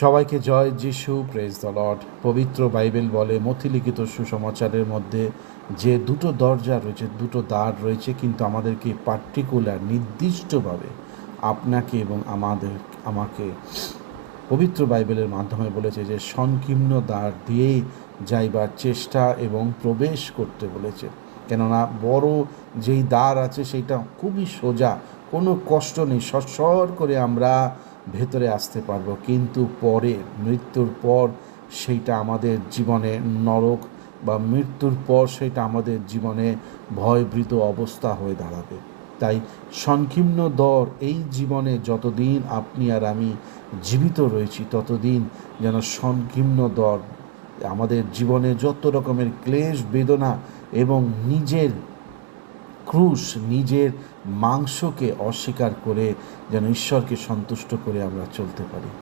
সবাইকে জয় যিশু, praise the Lord. পবিত্র বাইবেল বলে মথিলিখিত সুসমাচারের মধ্যে যে দুটো দরজা রয়েছে, দুটো দ্বার রয়েছে, কিন্তু আমাদেরকে পার্টিকুলার নির্দিষ্টভাবে আপনাকে এবং আমাকে পবিত্র বাইবেলের মাধ্যমে বলেছে যে সংকীর্ণ দ্বার দিয়েই যাইবার চেষ্টা এবং প্রবেশ করতে বলেছে। কেননা বড় যেই দ্বার আছে সেইটা খুবই সোজা, কোনো কষ্ট নেই, সরসর করে আমরা ভেতরে আসতে পারবো, কিন্তু পরে মৃত্যুর পর সেইটা আমাদের জীবনে নরক, বা মৃত্যুর পর সেটা আমাদের জীবনে ভয়ভীত অবস্থা হয়ে দাঁড়াবে। তাই সংকীর্ণ দ্বার এই জীবনে যতদিন আপনি আর আমি জীবিত রয়েছি ততদিন যেন সংকীর্ণ দ্বার আমাদের জীবনে যত রকমের ক্লেশ বেদনা এবং নিজের ক্রুশ, নিজের মাংসকে অস্বীকার করে যেন ঈশ্বরকে সন্তুষ্ট করে আমরা চলতে পারি।